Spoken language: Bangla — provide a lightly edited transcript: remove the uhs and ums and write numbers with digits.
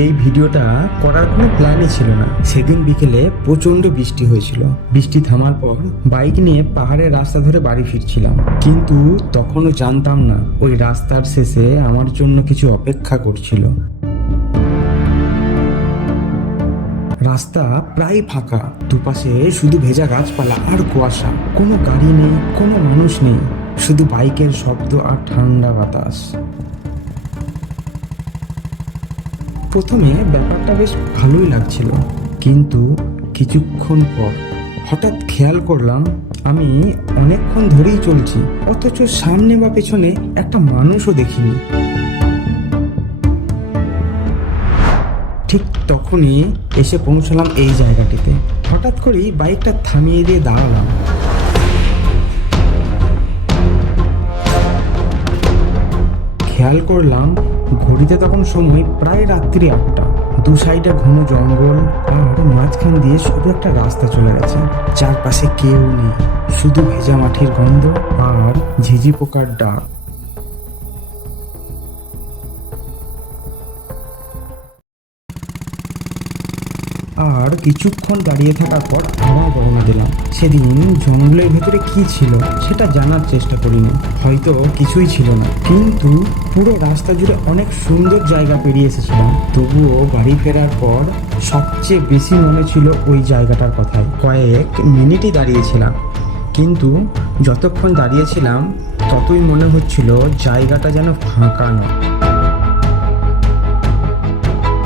এই ভিডিওটা করার কোনো প্ল্যানই ছিল না। সেদিন বিকেলে প্রচন্ড বৃষ্টি হয়েছিল। বৃষ্টি থামার পর বাইক নিয়ে পাহাড়ের রাস্তা ধরে বাড়ি ফিরছিলাম, কিন্তু তখনও জানতাম না ওই রাস্তার শেষে আমার জন্য কিছু অপেক্ষা করছিল। রাস্তা প্রায় ফাঁকা, দুপাশে শুধু ভেজা গাছপালা আর কুয়াশা। কোনো গাড়ি নেই, কোনো মানুষ নেই, শুধু বাইকের শব্দ আর ঠান্ডা বাতাস। প্রথমে ব্যাপারটা বেশ ভালোই লাগছিল, কিন্তু কিছুক্ষণ পর হঠাৎ খেয়াল করলাম আমি অনেকক্ষণ ধরেই চলছি, অথচ সামনে বা পেছনে একটা মানুষও দেখিনি। ঠিক তখনই এসে পৌঁছলাম এই জায়গাটিতে। হঠাৎ করেই বাইকটা থামিয়ে দিয়ে দাঁড়ালাম। খেয়াল করলাম ঘড়িতে তখন সময় প্রায় রাত্রি 8টা। দু সাইডে ঘন জঙ্গল আর মাঝখান দিয়ে শুধু একটা রাস্তা চলে গেছে। চারপাশে কেউ নেই, শুধু ভেজা মাটির গন্ধ আর ঝিঝি পোকার ডাক। আর কিছুক্ষণ দাঁড়িয়ে থাকার পর আবার রওনা দিলাম। সেদিন জঙ্গলের ভেতরে কি ছিল সেটা জানার চেষ্টা করিনি, হয়তো কিছুই ছিল না, কিন্তু পুরো রাস্তা জুড়ে অনেক সুন্দর জায়গা পেরিয়ে এসেছিলাম। তবুও বাড়ি ফেরার পর সবচেয়ে বেশি মনে ছিল ওই জায়গাটার কথাই। কয়েক মিনিটই দাঁড়িয়েছিলাম, কিন্তু যতক্ষণ দাঁড়িয়েছিলাম ততই মনে হচ্ছিল জায়গাটা যেন ফাঁকা নয়।